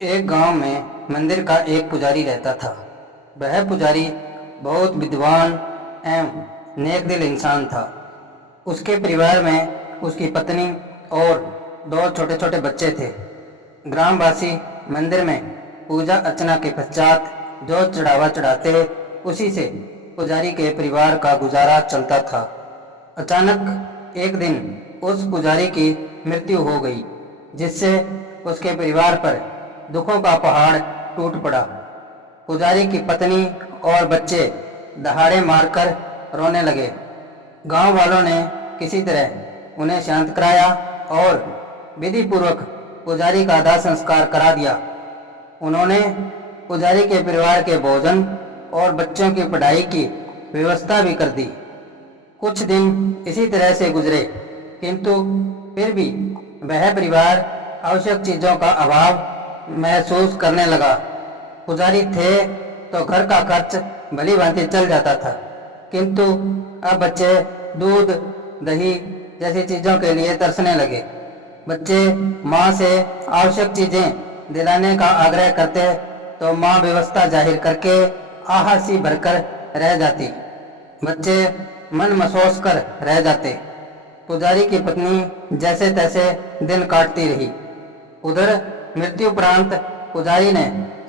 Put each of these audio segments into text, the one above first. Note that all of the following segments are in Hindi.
एक गांव में मंदिर का एक पुजारी रहता था। वह पुजारी बहुत विद्वान एवं नेक दिल इंसान था। उसके परिवार में उसकी पत्नी और दो छोटे छोटे बच्चे थे। ग्रामवासी मंदिर में पूजा अर्चना के पश्चात जो चढ़ावा चढ़ाते, उसी से पुजारी के परिवार का गुजारा चलता था। अचानक एक दिन उस पुजारी की मृत्यु हो गई, जिससे उसके परिवार पर दुखों का पहाड़ टूट पड़ा। पुजारी की पत्नी और बच्चे दहाड़े मारकर रोने लगे। गांव वालों ने किसी तरह उन्हें शांत कराया और विधि पूर्वक पुजारी का दाह संस्कार करा दिया। उन्होंने पुजारी के परिवार के भोजन और बच्चों की पढ़ाई की व्यवस्था भी कर दी। कुछ दिन इसी तरह से गुजरे, किंतु फिर भी वह परिवार आवश्यक चीजों का अभाव महसूस करने लगा। पुजारी थे तो घर का खर्च भली भांति चल जाता था, किंतु अब बच्चे दूध दही जैसी चीजों के लिए तरसने लगे। बच्चे माँ से आवश्यक चीजें दिलाने का आग्रह करते तो माँ व्यवस्था जाहिर करके आहासी भरकर रह जाती। बच्चे मन मसोस कर रह जाते। पुजारी की पत्नी जैसे तैसे दिन काटती रही। उधर मृत्युपरांत पुजारी ने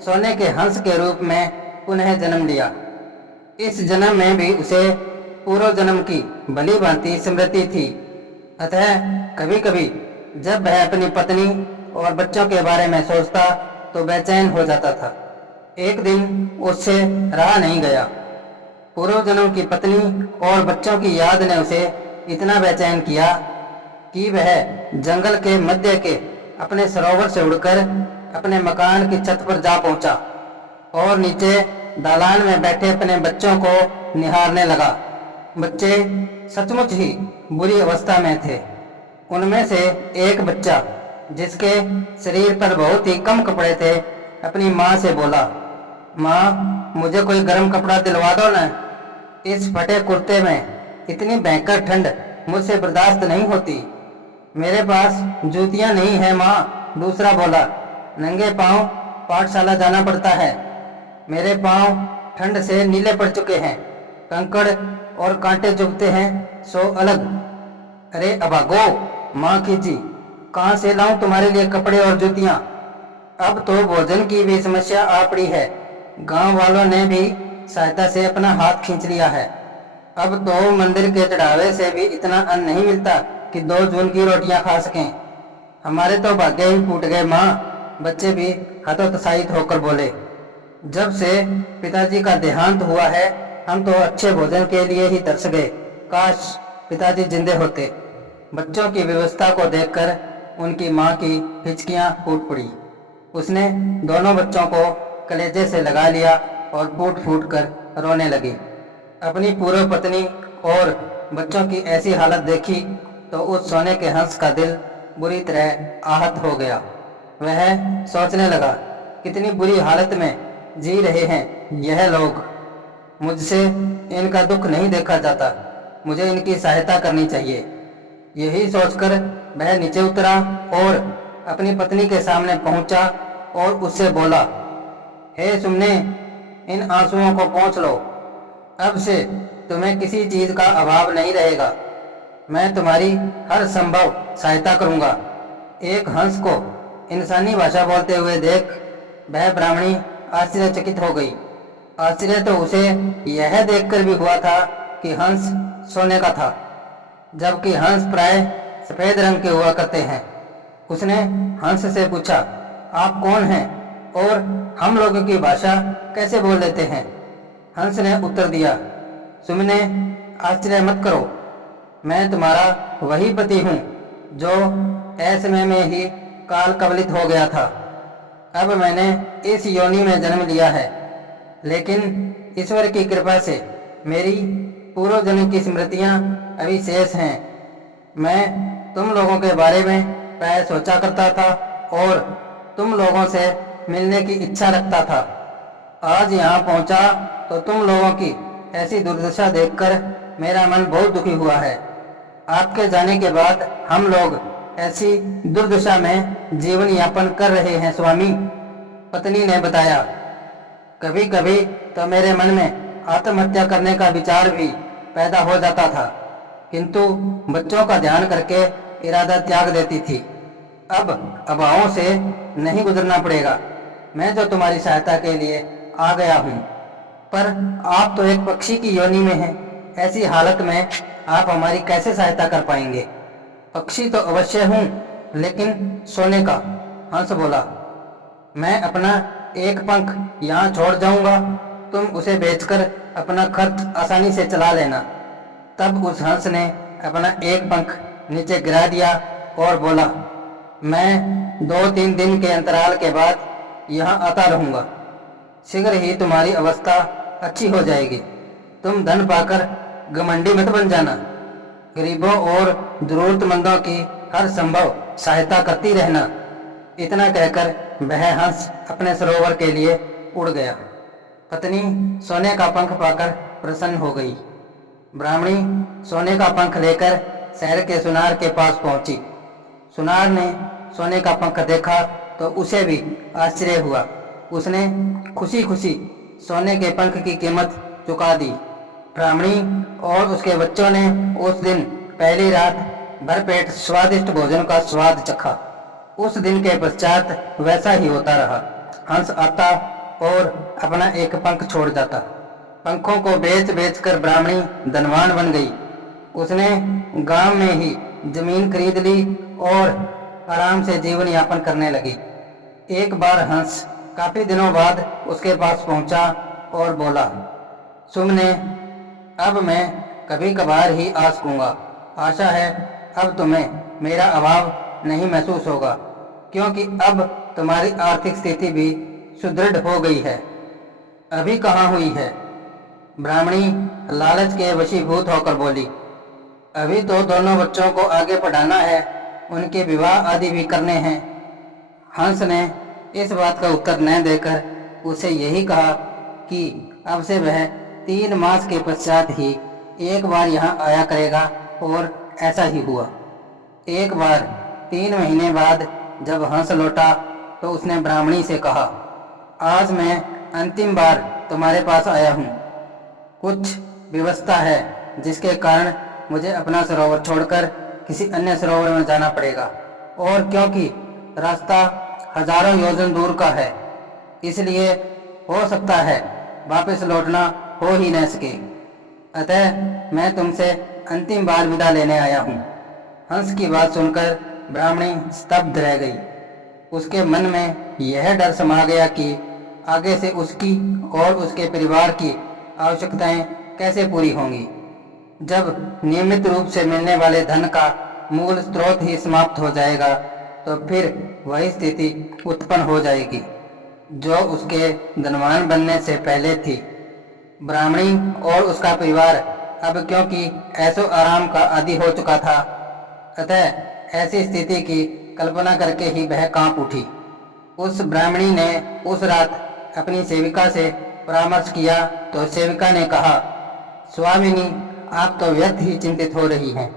सोने के हंस के रूप में पुनः जन्म लिया। इस जन्म में भी उसे पूर्व जन्म की भली भांति स्मृति थी। अतः कभी कभी जब वह अपनी पत्नी और बच्चों के बारे में सोचता तो बेचैन हो जाता था। एक दिन उससे रहा नहीं गया। पूर्व जन्म की पत्नी और बच्चों की याद ने उसे इतना बेचैन किया कि वह जंगल के मध्य के अपने सरोवर से उड़कर अपने मकान की छत पर जा पहुंचा और नीचे दालान में बैठे अपने बच्चों को निहारने लगा। बच्चे सचमुच ही बुरी अवस्था में थे। उनमें से एक बच्चा, जिसके शरीर पर बहुत ही कम कपड़े थे, अपनी माँ से बोला, माँ मुझे कोई गर्म कपड़ा दिलवा दो न। इस फटे कुर्ते में इतनी भयंकर ठंड मुझसे बर्दाश्त नहीं होती। मेरे पास जूतियां नहीं है माँ, दूसरा बोला। नंगे पांव पाठशाला जाना पड़ता है। मेरे पांव ठंड से नीले पड़ चुके हैं, कंकड़ और कांटे चुभते हैं सो अलग। अरे अभागो, माँ कीजी, कहाँ से लाऊं तुम्हारे लिए कपड़े और जूतियां। अब तो भोजन की भी समस्या आ पड़ी है। गांव वालों ने भी सहायता से अपना हाथ खींच लिया है। अब तो मंदिर के चढ़ावे से भी इतना अन्न नहीं मिलता कि 2 जून की रोटियां खा सकें। हमारे तो भाग्य ही फूट गए माँ, बच्चे भी हतोत्साहित होकर बोले। जब से पिताजी का देहांत हुआ है, हम तो अच्छे भोजन के लिए ही तरस गए। काश पिताजी जिंदे होते। बच्चों की व्यवस्था को देखकर उनकी माँ की हिचकियाँ फूट पड़ी। उसने दोनों बच्चों को कलेजे से लगा लिया और फूट फूट कर रोने लगी। अपनी पूर्व पत्नी और बच्चों की ऐसी हालत देखी तो उस सोने के हंस का दिल बुरी तरह आहत हो गया। वह सोचने लगा, कितनी बुरी हालत में जी रहे हैं यह लोग। मुझसे इनका दुख नहीं देखा जाता, मुझे इनकी सहायता करनी चाहिए। यही सोचकर वह नीचे उतरा और अपनी पत्नी के सामने पहुंचा और उससे बोला, हे सुमने, इन आंसुओं को पोंछ लो। अब से तुम्हें किसी चीज का अभाव नहीं रहेगा। मैं तुम्हारी हर संभव सहायता करूंगा। एक हंस को इंसानी भाषा बोलते हुए देख वह ब्राह्मणी आश्चर्यचकित हो गई। आश्चर्य तो उसे यह देखकर भी हुआ था कि हंस सोने का था, जबकि हंस प्राय सफेद रंग के हुआ करते हैं। उसने हंस से पूछा, आप कौन हैं और हम लोगों की भाषा कैसे बोल लेते हैं? हंस ने उत्तर दिया, सुमने, आश्चर्य मत करो। मैं तुम्हारा वही पति हूँ जो ऐसमय में ही काल कवलित हो गया था। अब मैंने इस योनि में जन्म लिया है, लेकिन ईश्वर की कृपा से मेरी पूर्व जन्म की स्मृतियाँ अभी शेष हैं। मैं तुम लोगों के बारे में प्राय सोचा करता था और तुम लोगों से मिलने की इच्छा रखता था। आज यहाँ पहुँचा तो तुम लोगों की ऐसी दुर्दशा देखकर मेरा मन बहुत दुखी हुआ है। आपके जाने के बाद हम लोग ऐसी दुर्दशा में जीवन यापन कर रहे हैं स्वामी। पत्नी ने बताया, कभी कभी तो मेरे मन में आत्महत्या करने का विचार भी पैदा हो जाता था, किंतु बच्चों का ध्यान करके इरादा त्याग देती थी। अब अभावों से नहीं गुजरना पड़ेगा। मैं जो तुम्हारी सहायता के लिए आ गया हूँ। पर आप तो एक पक्षी की योनि में हैं। ऐसी हालत में आप हमारी कैसे सहायता कर पाएंगे? पक्षी तो अवश्य हूँ, लेकिन सोने का। हंस बोला, मैं अपना एक पंख यहाँ छोड़ जाऊंगा, तुम उसे बेचकर अपना खर्च आसानी से चला लेना। तब उस हंस ने अपना एक पंख नीचे गिरा दिया और बोला, मैं 2-3 दिन के अंतराल के बाद यहाँ आता रहूंगा। शीघ्र ही तुम्हारी अवस्था अच्छी हो जाएगी। तुम धन पाकर घमंडी मत बन जाना। गरीबों और जरूरतमंदों की हर संभव सहायता करती रहना। इतना कहकर वह हंस अपने सरोवर के लिए उड़ गया। पत्नी सोने का पंख पाकर प्रसन्न हो गई। ब्राह्मणी सोने का पंख लेकर शहर के सुनार के पास पहुंची। सुनार ने सोने का पंख देखा तो उसे भी आश्चर्य हुआ। उसने खुशी खुशी सोने के पंख की कीमत चुका दी। ब्राह्मणी और उसके बच्चों ने उस दिन पहली रात भरपेट स्वादिष्ट भोजन का स्वाद चखा। उस दिन के पश्चात वैसा ही होता रहा। हंस आता और अपना एक पंख छोड़ जाता। पंखों को बेच बेच कर ब्राह्मणी धनवान बन गई। उसने गांव में ही जमीन खरीद ली और आराम से जीवन यापन करने लगी। एक बार हंस काफी दिनों बाद उसके पास पहुंचा और बोला, सुमने, अब मैं कभी कभार ही आ सकूंगा। आशा है अब तुम्हें मेरा अभाव नहीं महसूस होगा, क्योंकि अब तुम्हारी आर्थिक स्थिति भी सुदृढ़ हो गई है। अभी कहाँ हुई है? ब्राह्मणी लालच के वशीभूत होकर बोली, अभी तो दोनों बच्चों को आगे पढ़ाना है, उनके विवाह आदि भी करने हैं। हंस ने इस बात का उत्तर न देकर उसे यही कहा कि अब से वह 3 मास के पश्चात ही एक बार यहाँ आया करेगा, और ऐसा ही हुआ। एक बार 3 महीने बाद जब हंस लौटा तो उसने ब्राह्मणी से कहा, आज मैं अंतिम बार तुम्हारे पास आया हूँ। कुछ व्यवस्था है जिसके कारण मुझे अपना सरोवर छोड़कर किसी अन्य सरोवर में जाना पड़ेगा, और क्योंकि रास्ता हजारों योजन दूर का है, इसलिए हो सकता है वापस लौटना हो ही न सके। अतः मैं तुमसे अंतिम बार विदा लेने आया हूँ। हंस की बात सुनकर ब्राह्मणी स्तब्ध रह गई। उसके मन में यह डर समा गया कि आगे से उसकी और उसके परिवार की आवश्यकताएं कैसे पूरी होंगी, जब नियमित रूप से मिलने वाले धन का मूल स्रोत ही समाप्त हो जाएगा। तो फिर वही स्थिति उत्पन्न हो जाएगी जो उसके धनवान बनने से पहले थी। ब्राह्मणी और उसका परिवार अब क्योंकि ऐसो आराम का आदी हो चुका था, अतः ऐसी स्थिति की कल्पना करके ही वह कांप उठी। उस ब्राह्मणी ने उस रात अपनी सेविका से परामर्श किया तो सेविका ने कहा, स्वामिनी, आप तो व्यर्थ ही चिंतित हो रही हैं।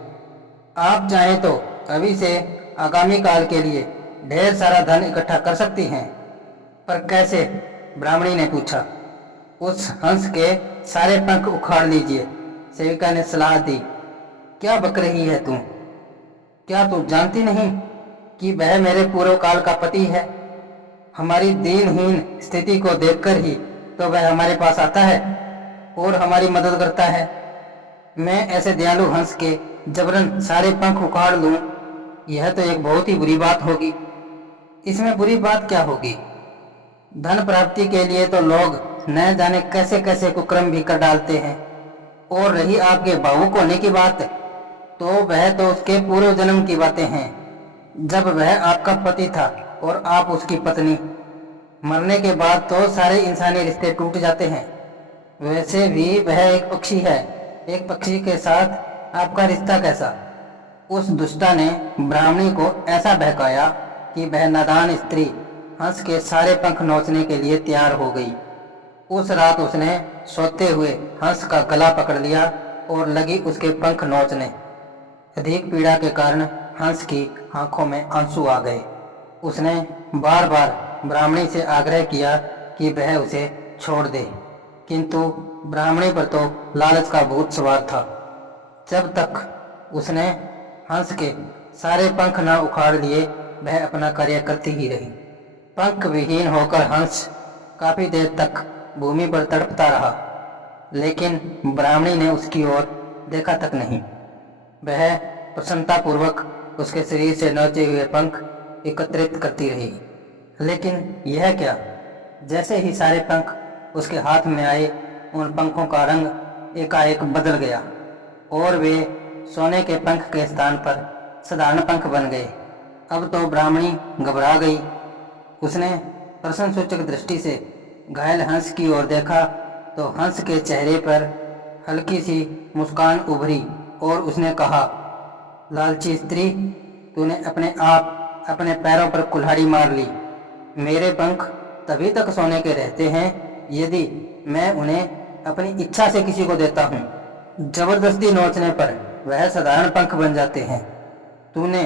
आप चाहें तो अभी से आगामी काल के लिए ढेर सारा धन इकट्ठा कर सकती हैं। पर कैसे? ब्राह्मणी ने पूछा। उस हंस के सारे पंख उखाड़ लीजिए, सेविका ने सलाह दी। क्या बक रही है तू? क्या तू जानती नहीं कि वह मेरे पूर्व काल का पति है? हमारी दीनहीन स्थिति को देखकर ही तो वह हमारे पास आता है और हमारी मदद करता है। मैं ऐसे दयालु हंस के जबरन सारे पंख उखाड़ लूं, यह तो एक बहुत ही बुरी बात होगी। इसमें बुरी बात क्या होगी? धन प्राप्ति के लिए तो लोग न जाने कैसे कैसे कुकर्म भी कर डालते हैं। और रही आपके भावुक होने की बात, तो वह तो उसके पूर्व जन्म की बातें हैं, जब वह आपका पति था और आप उसकी पत्नी। मरने के बाद तो सारे इंसानी रिश्ते टूट जाते हैं। वैसे भी वह एक पक्षी है, एक पक्षी के साथ आपका रिश्ता कैसा? उस दुष्टा ने ब्राह्मणी को ऐसा बहकाया कि वह नादान स्त्री हंस के सारे पंख नोचने के लिए तैयार हो गई। उस रात उसने सोते हुए हंस का गला पकड़ लिया और लगी उसके पंख नोचने। अधिक पीड़ा के कारण हंस की आंखों में आंसू आ गए। उसने बार बार ब्राह्मणी से आग्रह किया कि वह उसे छोड़ दे, किंतु ब्राह्मणी पर तो लालच का भूत सवार था। जब तक उसने हंस के सारे पंख न उखाड़ लिए, वह अपना कार्य करती ही रही। पंख विहीन होकर हंस काफी देर तक भूमि पर तड़पता रहा, लेकिन ब्राह्मणी ने उसकी ओर देखा तक नहीं। वह प्रसन्नतापूर्वक उसके शरीर से नोचे हुए पंख एकत्रित करती रही, लेकिन यह क्या, जैसे ही सारे पंख उसके हाथ में आए, उन पंखों का रंग एकाएक बदल गया और वे सोने के पंख के स्थान पर साधारण पंख बन गए। अब तो ब्राह्मणी घबरा गई। उसने प्रश्नसूचक दृष्टि से घायल हंस की ओर देखा तो हंस के चेहरे पर हल्की सी मुस्कान उभरी और उसने कहा, लालची स्त्री, तूने अपने आप अपने पैरों पर कुल्हाड़ी मार ली। मेरे पंख तभी तक सोने के रहते हैं यदि मैं उन्हें अपनी इच्छा से किसी को देता हूँ। जबरदस्ती नोचने पर वह साधारण पंख बन जाते हैं। तूने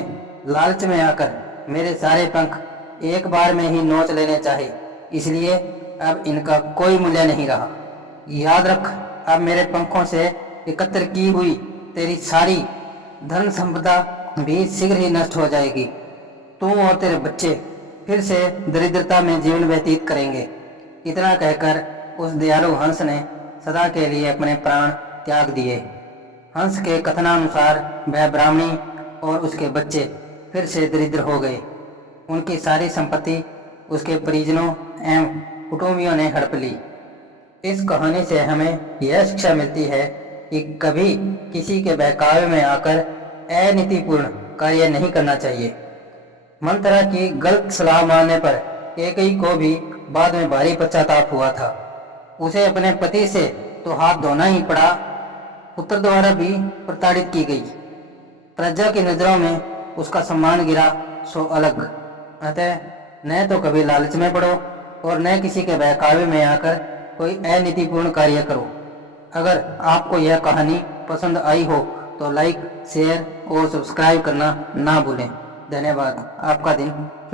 लालच में आकर मेरे सारे पंख एक बार में ही नोच लेने चाहे, इसलिए अब इनका कोई मूल्य नहीं रहा। याद रख, अब मेरे पंखों से एकत्र की हुई तेरी सारी धन संपदा भी शीघ्र ही नष्ट हो जाएगी। तू और तेरे बच्चे फिर से दरिद्रता में जीवन व्यतीत करेंगे। इतना कहकर उस दयालु हंस ने सदा के लिए अपने प्राण त्याग दिए। हंस के कथनानुसार वह ब्राह्मणी और उसके बच्चे फिर से दरिद्र हो गए। उनकी सारी संपत्ति उसके परिजनों एवं कुटुंबियों ने हड़प ली। इस कहानी से हमें यह शिक्षा मिलती है कि कभी किसी के बहकावे में आकर अनीतिपूर्ण कार्य नहीं करना चाहिए। मंथरा की गलत सलाह मानने पर कैकेयी को भी बाद में भारी पश्चाताप हुआ था। उसे अपने पति से तो हाथ धोना ही पड़ा, पुत्र द्वारा भी प्रताड़ित की गई। प्रजा की नजरों में उसका सम्मान गिरा सो अलग। अतः न तो कभी लालच में पड़ो और न किसी के बहकावे में आकर कोई अनीतिपूर्ण कार्य करो। अगर आपको यह कहानी पसंद आई हो तो लाइक, शेयर और सब्सक्राइब करना ना भूलें। धन्यवाद। आपका दिन शुभ।